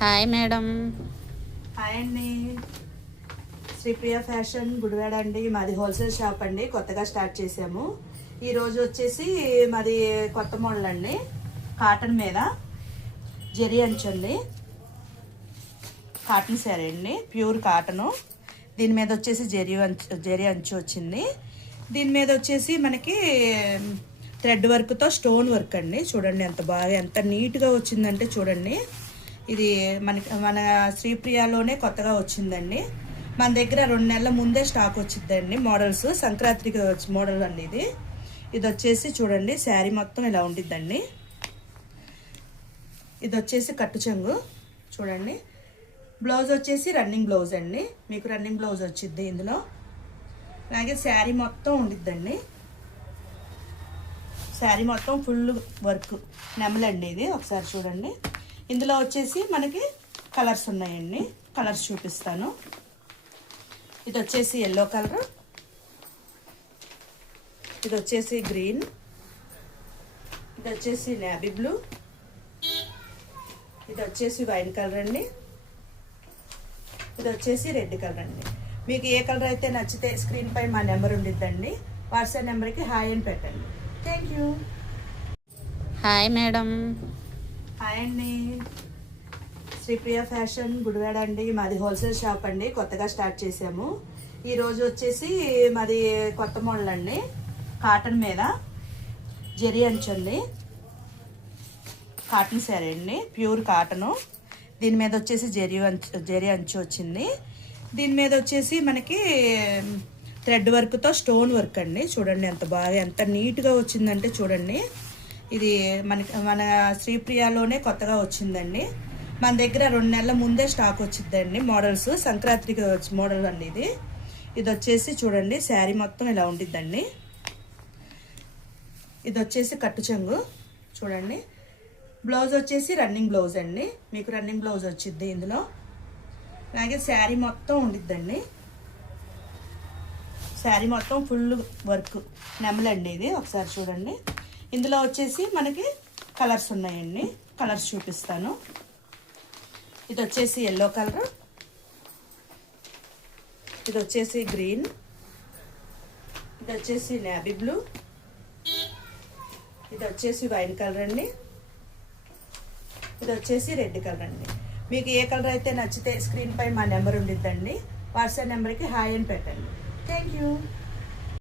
Hi madam. Hi అండి. Sripriya fashion Gudivada అండి. మాది హోల్సేల్ షాప్ అండి. కొత్తగా స్టార్ట్ చేసాము. ఈరోజు వచ్చేసి మాది కొత్త మోడల్ అండి. కాటన్ మీద జరీ అంచు అండి. కాటన్ శారీ అండి, ప్యూర్ కాటను. దీని మీద వచ్చేసి జరీ అంచు వచ్చింది. దీని మీద వచ్చేసి మనకి థ్రెడ్ వర్క్తో స్టోన్ వర్క్ అండి. చూడండి ఎంత బాగా, ఎంత నీట్గా వచ్చిందంటే చూడండి. ఇది మన శ్రీప్రియలోనే కొత్తగా వచ్చిందండి. మన దగ్గర 2 నెలల ముందే స్టాక్ వచ్చిందండి. మోడల్స్ సంక్రాంతికి మోడల్ అండి. ఇది వచ్చేసి చూడండి, శారీ మొత్తం ఇలా ఉండిద్దండి. ఇది వచ్చేసి కట్టు చెంగు చూడండి. బ్లౌజ్ వచ్చేసి రన్నింగ్ బ్లౌజ్ అండి. మీకు రన్నింగ్ బ్లౌజ్ వచ్చింది ఇందులో. అలాగే శారీ మొత్తం ఉండిద్దండి. శారీ మొత్తం ఫుల్ వర్క్ నెమలండి. ఇది ఒకసారి చూడండి. ఇందులో వచ్చేసి మనకి కలర్స్ ఉన్నాయండి. కలర్స్ చూపిస్తాను. ఇది వచ్చేసి ఎల్లో కలర్, ఇది వచ్చేసి గ్రీన్, ఇది వచ్చేసి నేవీ బ్లూ, ఇది వచ్చేసి వైన్ కలర్ అండి, ఇది వచ్చేసి రెడ్ కలర్ అండి. మీకు ఏ కలర్ అయితే నచ్చితే స్క్రీన్ పై మా నెంబర్ ఉండిద్దండి. వాట్సాప్ నెంబర్కి హాయ్ అని పెట్టండి. Thank you. Hi madam. Hi అండి. శ్రీప్రియ ఫ్యాషన్ గుడివాడ అండి. మాది హోల్సేల్ షాప్ అండి. కొత్తగా స్టార్ట్ చేసాము. ఈరోజు వచ్చేసి మాది కొత్త మోడల్ అండి. కాటన్ మీద జరీ అంచు అండి. కాటన్ శారీ అండి, ప్యూర్ కాటను. దీని మీద వచ్చేసి జరీ అంచు వచ్చింది. దీని మీద వచ్చేసి మనకి థ్రెడ్ వర్క్తో స్టోన్ వర్క్ అండి. చూడండి ఎంత బాగా, ఎంత నీట్గా వచ్చిందంటే చూడండి. ఇది మన శ్రీప్రియలోనే కొత్తగా వచ్చిందండి. మన దగ్గర 2 నెలల ముందే స్టాక్ వచ్చిందండి. మోడల్స్ సంక్రాంతికి మోడల్ అండి. ఇది వచ్చేసి చూడండి, శారీ మొత్తం ఇలా ఉండిద్దండి. ఇది వచ్చేసి కట్టు చెంగు చూడండి. బ్లౌజ్ వచ్చేసి రన్నింగ్ బ్లౌజ్ అండి. మీకు రన్నింగ్ బ్లౌజ్ వచ్చింది ఇందులో. అలాగే శారీ మొత్తం ఉండిద్దండి. శారీ మొత్తం ఫుల్ వర్క్ నెమలండి. ఇది ఒకసారి చూడండి. ఇందులో వచ్చేసి మనకి కలర్స్ ఉన్నాయండి. కలర్స్ చూపిస్తాను. ఇది వచ్చేసి ఎల్లో కలర్, ఇది వచ్చేసి గ్రీన్, ఇది వచ్చేసి నేవీ బ్లూ, ఇది వచ్చేసి వైన్ కలర్ అండి, ఇది వచ్చేసి రెడ్ కలర్ అండి. మీకు ఏ కలర్ అయితే నచ్చితే స్క్రీన్ పై మా నెంబర్ ఉండిద్దండి. వాట్సాప్ నెంబర్కి హాయ్ అని పెట్టండి. Thank you.